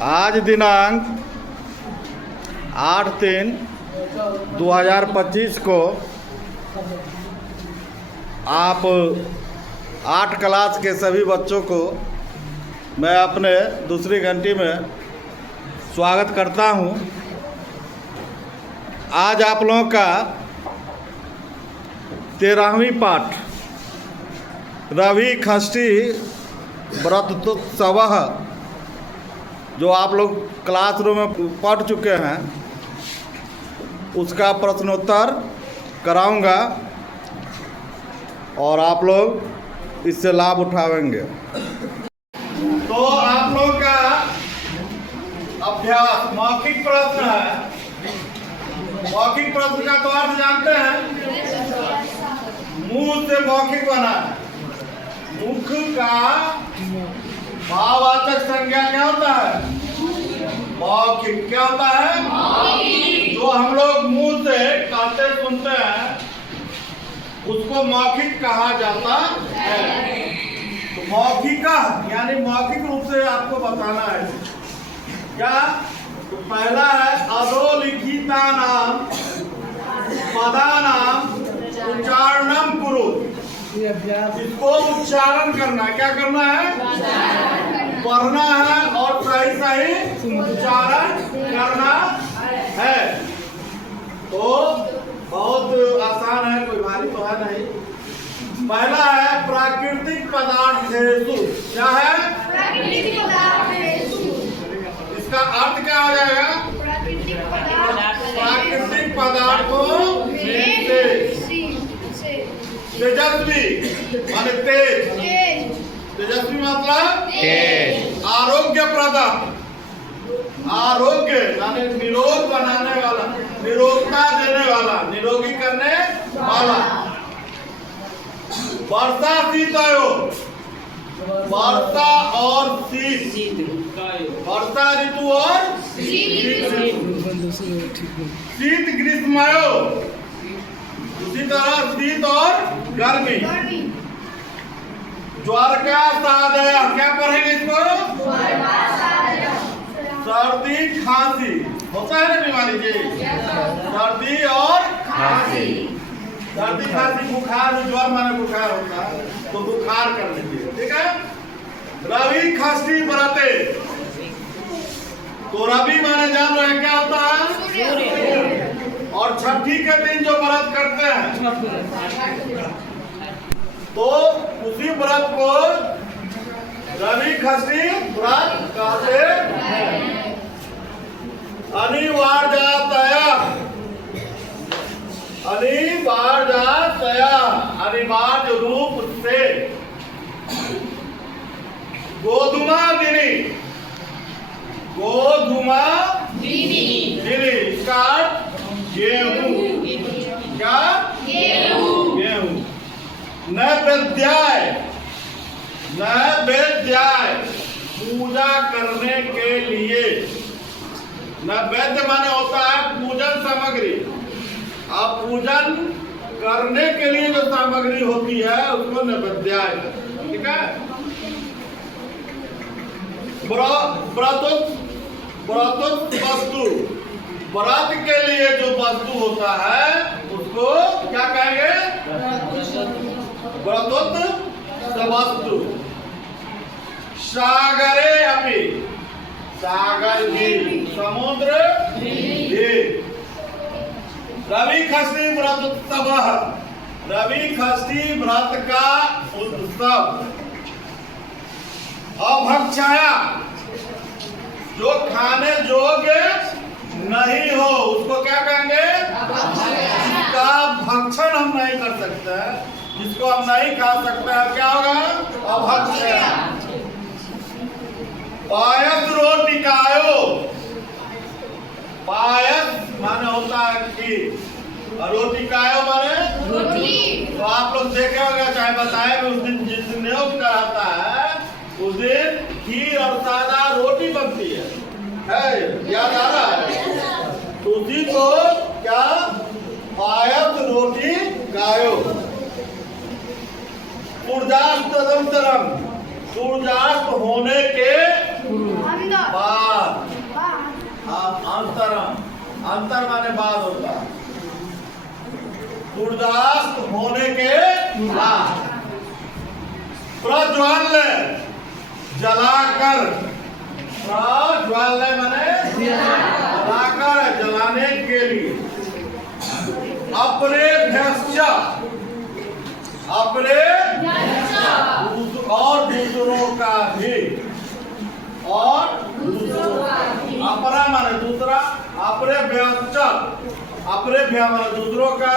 आज दिनांक 8/3/2025 को आप 8 क्लास के सभी बच्चों को मैं अपने दूसरी घंटी में स्वागत करता हूं। आज आप लोगों का 13वीं पाठ रवि षष्ठी व्रतोत्सव जो आप लोग क्लासरूम में पढ़ चुके हैं उसका प्रश्नोत्तर कराऊंगा और आप लोग इससे लाभ उठाएंगे। तो आप लोग का अभ्यास मौखिक प्रश्न है। मौखिक प्रश्न का तो अर्थ जानते हैं, मुंह से मौखिक बना है। मुख का भाववाचक संज्ञा क्या होता है? मौखिक। क्या होता है? जो हम लोग मुंह से कहते सुनते हैं उसको मौखिक कहा जाता है। तो मौखिक यानी मौखिक रूप से आपको बताना है क्या? तो पहला है अधोलिखिता नाम पदा नाम उच्चारणम कुरु। इसको उच्चारण करना है। क्या करना है? पढ़ना है और सही सही उच्चारण करना है। तो बहुत आसान है, कोई भारी तो है नहीं। पहला है प्राकृतिक पदार्थेषु। क्या है? प्राकृतिक पदार्थेषु। इसका अर्थ क्या हो जाएगा? प्राकृतिक पदार्थों में से तेजस्वी माने तेज। तेजस्वी मतलब आरोग्यप्रद। आरोग्य यानी निरोग बनाने वाला, निरोगता देने वाला, निरोगी करने वाला। वर्षा शीतयो, वर्षा और शीत, वर्षा ऋतु और शीत ग्रीष्मयो। उसी तरह शीत और गर्मी। ज्वर का सादय, क्या पढ़ेंगे इसको? सर्दी खांसी होता है ना बीमारी जी। सर्दी और खांसी। सर्दी खांसी बुखार, ज्वर माने बुखार होता है तो बुखार कर लीजिए, ठीक है। रवि षष्ठी व्रते, तो रवि माने जान रहे हैं क्या होता है? और छठी के दिन जो व्रत करते हैं तो उसी व्रत को रवि षष्ठी व्रत कहते हैं। अनिवार्यतया, अनिवार्यतया अनिवार्य रूप से गोधुमा दिनी, गोधुमा दिनी इसका गेहूं। क्या? गेहूं। नैवेद्याय, नैवेद्याय पूजा करने के लिए। नैवेद्य माने होता है पूजन सामग्री। अब पूजन करने के लिए जो सामग्री होती है उसको नैवेद्याय, ठीक है। व्रतोक्त वस्तु, व्रत के लिए जो वस्तु होता है उसको क्या कहेंगे? व्रतोक्त वस्तु। सागरे अपि, सागर भी, समुद्र भी। रवि षष्ठी व्रतोत्सव, रवि षष्ठी व्रत का उत्सव। अभक्षाया, जो खाने योग्य नहीं हो उसको क्या कहेंगे? जिसका भक्षण हम नहीं कर सकते, जिसको हम नहीं खा सकते हैं क्या होगा? अभक्षाया। पायस रोटिकायो, पायस माने होता है खीर, रोटिकायो माने रोटी। तो आप लोग देखे होगा, चाहे बताए उस दिन जिस दिन योग कराता है उस दिन खीर और सादा रोटी बनती है, याद आ रहा है? तो उसी को क्या? पायस रोटी गायो। सूर्यास्त होने के बाद। अंतरम, अंतर माने बाद होता है। सूर्यास्त होने के बाद प्रज्वल्य, जलाकर, प्रज्वल्य माने जलाकर, जलाने के लिए। अप्रेभ्यश्च, अपरे और दूसरों का भी, और अपरा माने दूसरा, अप्रेभ्यश्च, अप्रेभ्य माने दूसरों का,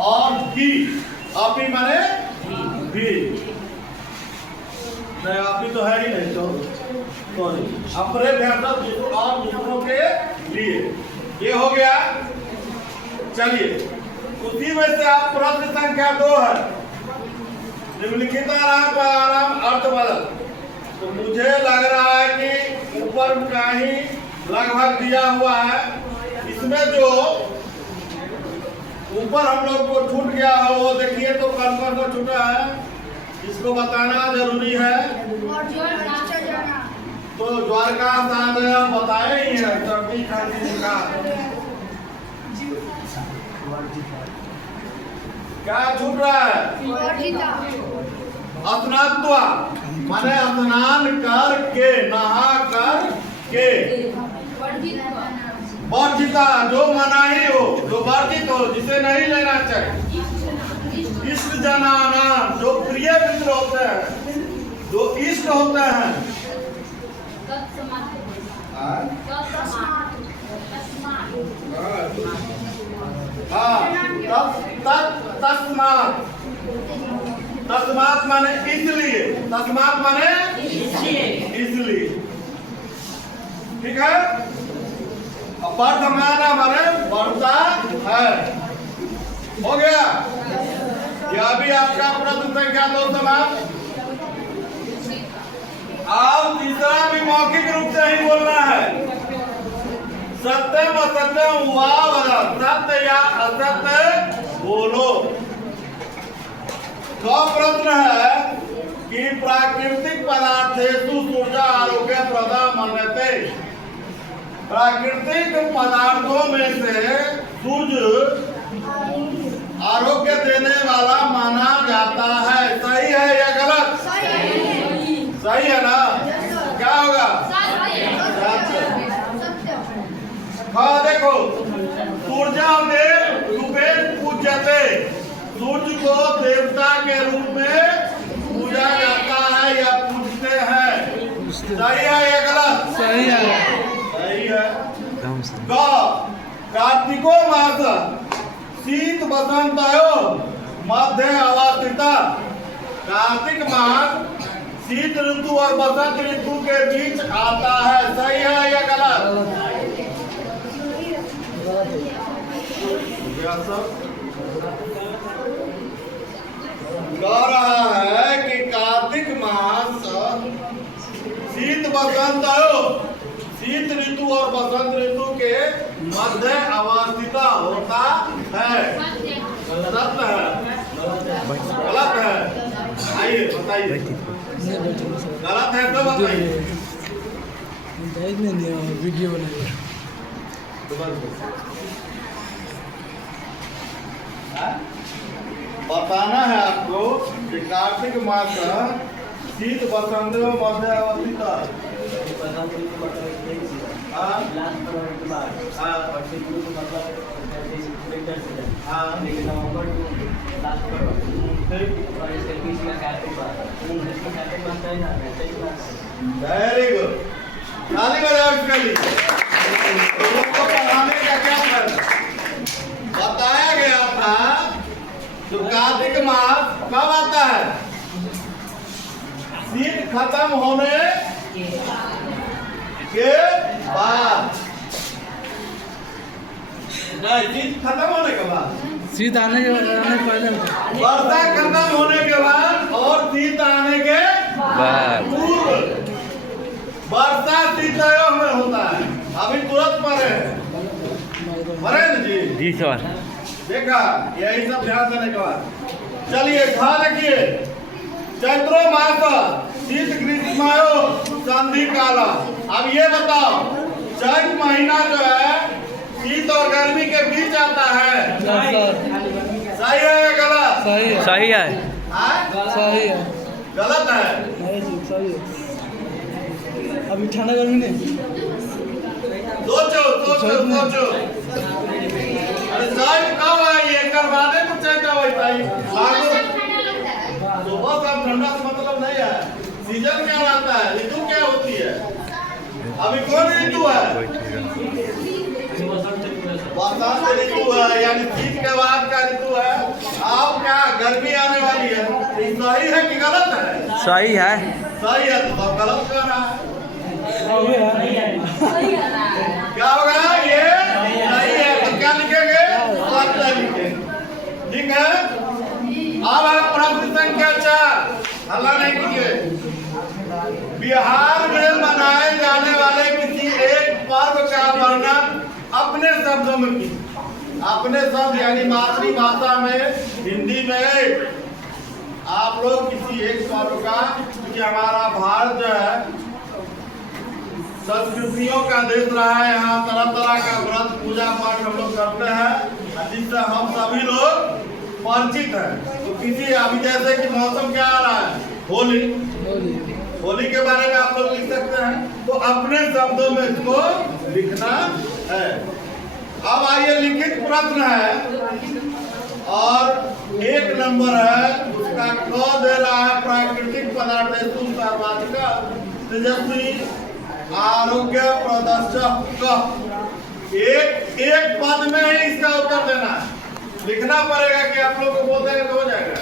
और भी, अपी माने भी, नहीं अपी तो है ही नहीं, तो सॉरी, अप्रेभ्यश्च और दूसरों के लिए। ये हो गया। चलिए उसी में से आप प्रश्न संख्या 2 है, निम्नलिखित आराम पर आराम अर्थ बदल। तो मुझे लग रहा है कि ऊपर का ही लगभग दिया हुआ है। इसमें जो ऊपर हम लोग को छूट गया है वो देखिए, तो कौन को छूटा है, इसको बताना जरूरी है। तो द्वारका बताए ही है, सर्दी खांसी का क्या छूट रहा है? स्नात्वा माने स्नान कर के, नहा कर के। वर्जिता जो मनाही हो, जो वर्जित हो, जिसे नहीं लेना चाहिए। इष्ट जनाना जो प्रिय मित्र होते हैं, जो इष्ट होते हैं। तस्मात, तस्मात माने इसलिए, तस्मात माने इसलिए, ठीक है। वर्धमाना माने बढ़ता है। हो गया। यह भी आपका प्रश्न संख्या 2 समाप्त। अब तीसरा भी मौखिक रूप से ही बोलना है। सत्यम असत्यम हुआ बना, सत्य या असत्य बोलो। तो प्रश्न है कि प्राकृतिक पदार्थेषु सूर्य आरोग्य प्रदा मन्यते। प्राकृतिक पदार्थों में से सूर्य आरोग्य देने वाला माना जाता है। सही है या गलत? सही है ना? क्या होगा? हाँ देखो, सूर्यदेव रूपेण पूज्यते। सूर्य को देवता के रूप में पूजा जाता है या पूजते हैं। सही है या गलत? सही है। सही है। कार्तिको मास शीत बसंतयो मध्य अवस्थिता। कार्तिक मास शीत ऋतु और बसंत ऋतु के बीच आता है। सही है या गलत? कह रहा है कि कार्तिक मास शीत बसंत, शीत ऋतु और बसंत ऋतु के मध्य अवस्थिता होता है। गलत है? गलत है? आइए बताइए। गलत है तो बताइए। वीडियो बनाइए। बताना है आपको कि कार्तिक मास शीत बसंत मध्य अवस्थिता। वेरी गुड, ताली बजाओ इसके लिए। लोगों को पढ़ाने का क्या फायदा? बताया गया था जो कार्तिक मास कब आता है? शीत खत्म होने के बाद। नहीं, शीत खत्म होने के बाद, शीत आने के पहले, वर्षा खत्म होने के बाद और शीत आने के पूर्व। वर्षा शीतयोग में होता है। अभी तुरंत परे जी सर देखा, यही सब ध्यान देने के बाद। चलिए खा देखिए। चैत्रो मास शीत ग्रीष्मायो संधि काला। अब ये बताओ, चैत महीना जो है शीत और गर्मी के बीच आता है, सही है या गलत? सही है। सही है। सही है। गलत है। नहीं जी, सही है। अभी ठंडा गर्मी नहीं। सोचो सोचो सोचो। अरे चैत कब है? ये करवाने को चैत होता है। सुबह शाम ठंडा से मतलब नहीं है। सीजन क्या रहता है? ऋतु क्या होती है? अभी कौन ऋतु है? बरसात ऋतु है, यानी शीत के बाद का ऋतु है। अब क्या गर्मी आने वाली है? ये सही है कि गलत है? सही है। सही है, तो सब गलत कर रहा है। सही है। क्या होगा? ये सही है। तो क्या लिखेंगे? सत्य लिखेंगे। ठीक है। अब है प्रश्न संख्या 4। हल्ला नहीं कीजिए। बिहार में मनाए जाने वाले किसी एक पर्व का वर्णन अपने शब्दों में की। अपने शब्द यानी मातृभाषा में, हिंदी में आप लोग किसी एक पर्व का, क्योंकि हमारा भारत जो है संस्कृतियों का देश रहा है। यहाँ तरह तरह का व्रत पूजा पाठ हम लोग करते हैं, जिससे हम सभी लोग परिचित हैं। तो किसी, अभी जैसे कि मौसम क्या आ रहा है? होली। होली के बारे में आप लोग लिख सकते हैं। तो अपने शब्दों में इसको लिखना है। अब आइए, लिखित प्रश्न है और 1 नंबर है, उसका क दे रहा है। प्राकृतिक पदार्थेषु सर्वाधिक तेजस्वी आरोग्य प्रदर्शक। एक पद में ही इसका उत्तर देना है। लिखना पड़ेगा कि आप लोग को बोल देंगे तो हो जाएगा?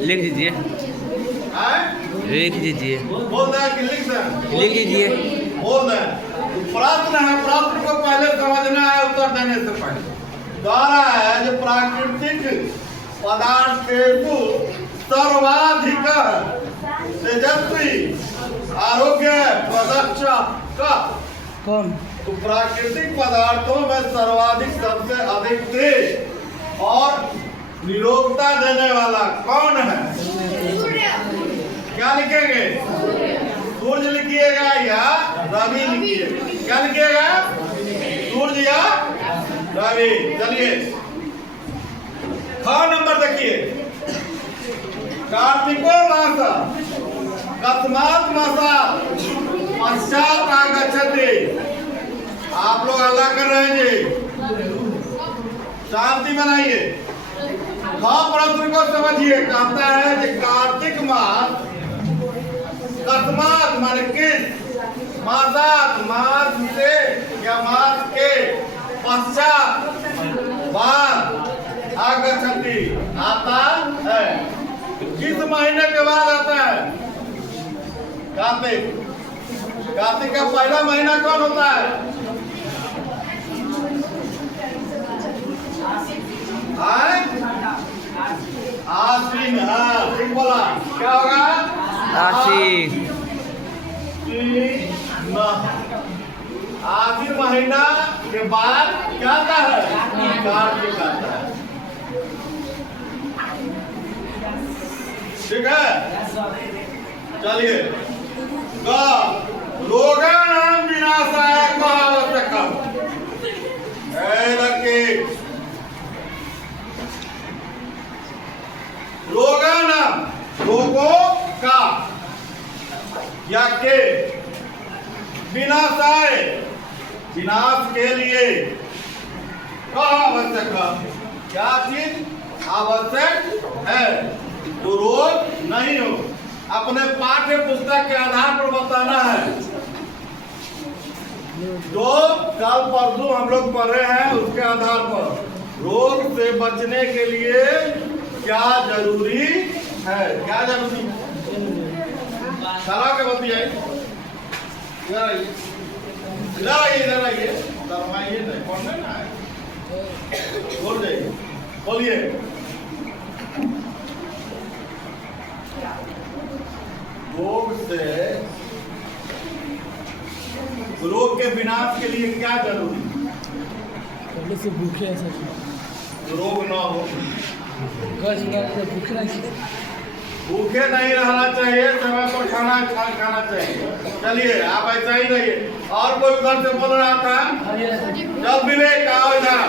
लिख दीजिए। लिख दीजिए। बोल दें कि लिख दें? लिख दीजिए। बोल दें। प्रश्न है, प्रश्न को पहले समझना है उत्तर देने से पहले। द्वारा है जो प्राकृतिक पदार्थेषु सर्वाधिक तेजस्वी आरोग्य प्रदर्शक। कौन? तो प्राकृतिक पदार्थों में सर्वाधिक, सबसे अधिक तेज और निरोगता देने वाला कौन है? क्या लिखेंगे? सूर्य लिखिएगा या रवि लिखिएगा? क्या लिखिएगा? सूर्य या रवि। चलिए, ख नंबर देखिए। कार्तिको मास कस्मात् मासात् पश्चात आगच्छति। आप लोग हल्ला कर रहे हैं जी, शांति बनाइए। प्रश्न को समझिए। कहता है कि कार्तिक मास कस्मात् माने किस, मासात् मास से या मास के पश्चात, बाद, आगच्छति आता है। किस महीने के बाद आता है? कार्तिक। कार्तिक का पहला महीना कौन होता है? आश्विन। हाँ, ठीक बोला। क्या होगा? आश्विन। आश्विन महीना के बाद क्या आता है? कार्तिक आता है। ठीक है। चलिए, रोगाणाम विनाशाय आवश्यकम्। लड़के, रोगाणाम, रोगों का या के, विनाशाय, विनाश के लिए, आवश्यक। क्या चीज आवश्यक है? तो रोग नहीं हो। अपने पाठ्य पुस्तक के आधार पर बताना है। जो कल परसों हम लोग पढ़े हैं उसके आधार पर रोग से बचने के लिए क्या जरूरी है? क्या जरूरी है? सारा के बतियाई। इधर आइए, इधर आइए, इधर आइए। शर्माइए नहीं, पढ़ने ना है। बोल जाइए, बोलिए। रोग से, रोग के विनाश के लिए क्या जरूरी है? पहले से भूखे हैं सब। रोग ना हो। गैस से भूखे नहीं। भूखे नहीं रहना चाहिए, समय पर खाना चाहिए। चलिए आप ऐसा ही रहिए। और कोई उधर से बोल रहा था? जब विवेक आओ इधर।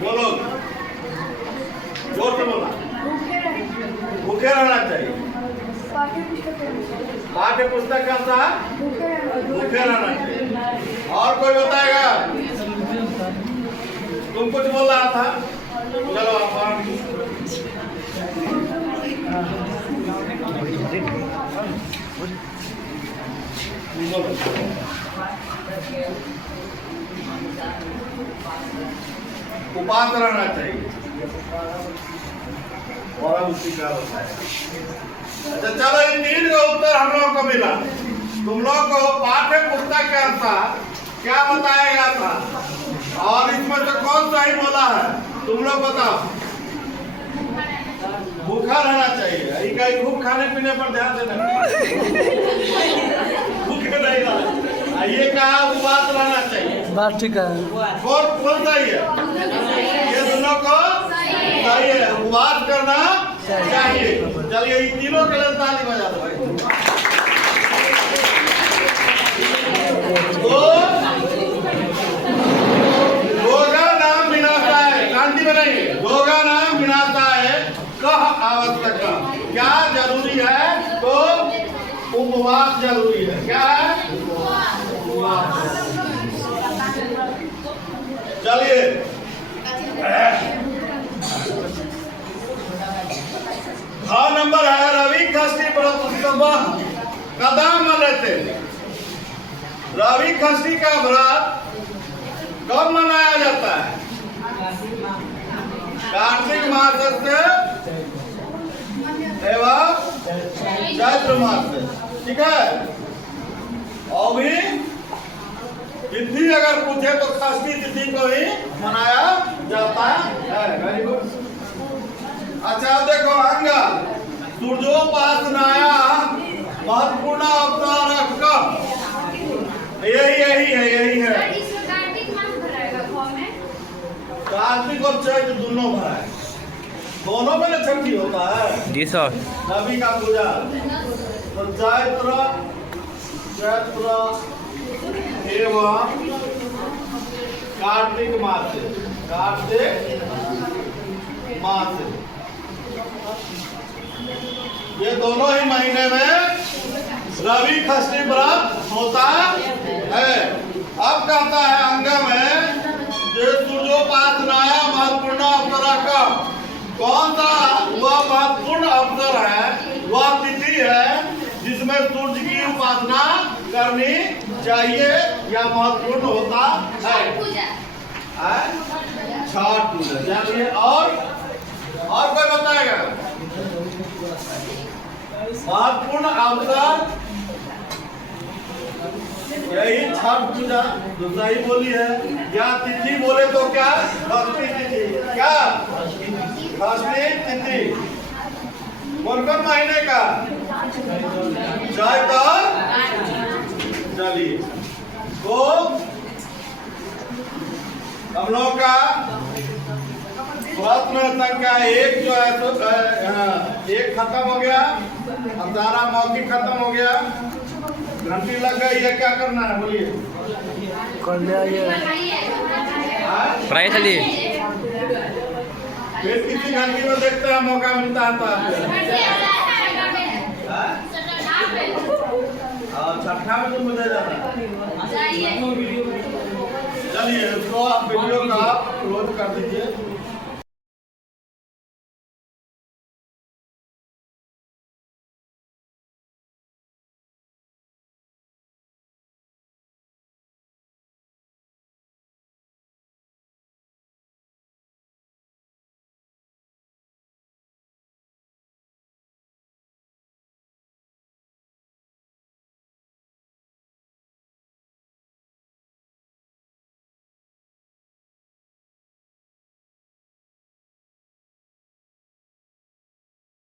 बोलो, जोर से बोला। भूखे रहना चाहिए। पाठ्य पुस्तक का था भूखे रहना चाहिए। और कोई बताएगा? तुम कुछ बोल रहा था? चलो आप उपास रहना चाहिए और अब उसी का होता है। अच्छा चलो, इन 3 का उत्तर हम लोगों को मिला। तुम लोग को पाठ्य पुस्तक के अनुसार क्या बताया गया था और इसमें से कौन सा ही बोला है? तुम लोग बताओ। भूखा रहना चाहिए। कहीं खूब खाने पीने पर ध्यान देना, भूखे नहीं रहना। ये कहा उपवास रहना चाहिए। बात ठीक है। कौन सही है? ये दोनों को सही है। उपवास करना चाहिए। चलिए इन तीनों के लिए ताली बजा दो भाई। योगा नाम विनाशाय, शांति बनाइए। योगा नाम विनाशाय कह आवश्यक। क्या जरूरी है? तो उपवास जरूरी है। क्या है? उपवास। चलिए हाँ नंबर है रवि खस्ती व्रत कदम मनाते। रवि खस्ती का व्रत कब मनाया जाता है? कार्तिक मास से एवं चैत्र मास से। ठीक है। और भी तिथि अगर पूछे तो खस्ती तिथि को ही मनाया जाता है। Very good. अच्छा देखो अंगा सूर्योपासनाया महत्वपूर्ण अवतार कब? यही है। कार्तिक और चैत्र दोनों भरा है। दोनों में छठी होता है जी सर। नबी का पूजा तो चैत्र एवं कार्तिक मास ये दोनों ही महीने में रवि खस्ती व्रत होता है। अब कहता है अंग में सूर्योपासनाया महत्वपूर्ण अवसर का कौन सा वह महत्वपूर्ण अवसर है, वह तिथि है जिसमें सूर्य की उपासना करनी चाहिए या महत्वपूर्ण होता है? छठ पूजा। चलिए और कोई बताएगा? महत्वपूर्ण अवसर यही छठ पूजा जो सही बोली है। या तिथि बोले तो क्या? षष्ठी तिथि। क्या? षष्ठी तिथि। कौन महीने का? चैत्र। चलिए तो हम लोग का प्रश्न संख्या 1 जो है तो 1 खत्म हो गया। अब सारा मौखिक खत्म हो गया। घंटी लग गई है, क्या करना है बोलिए? पढ़ाई चलिए। फिर किसी घंटी में देखते हैं मौका मिलता है तो छठा में तो मुझे जाना। चलिए इसको आप वीडियो का क्लोज कर दीजिए।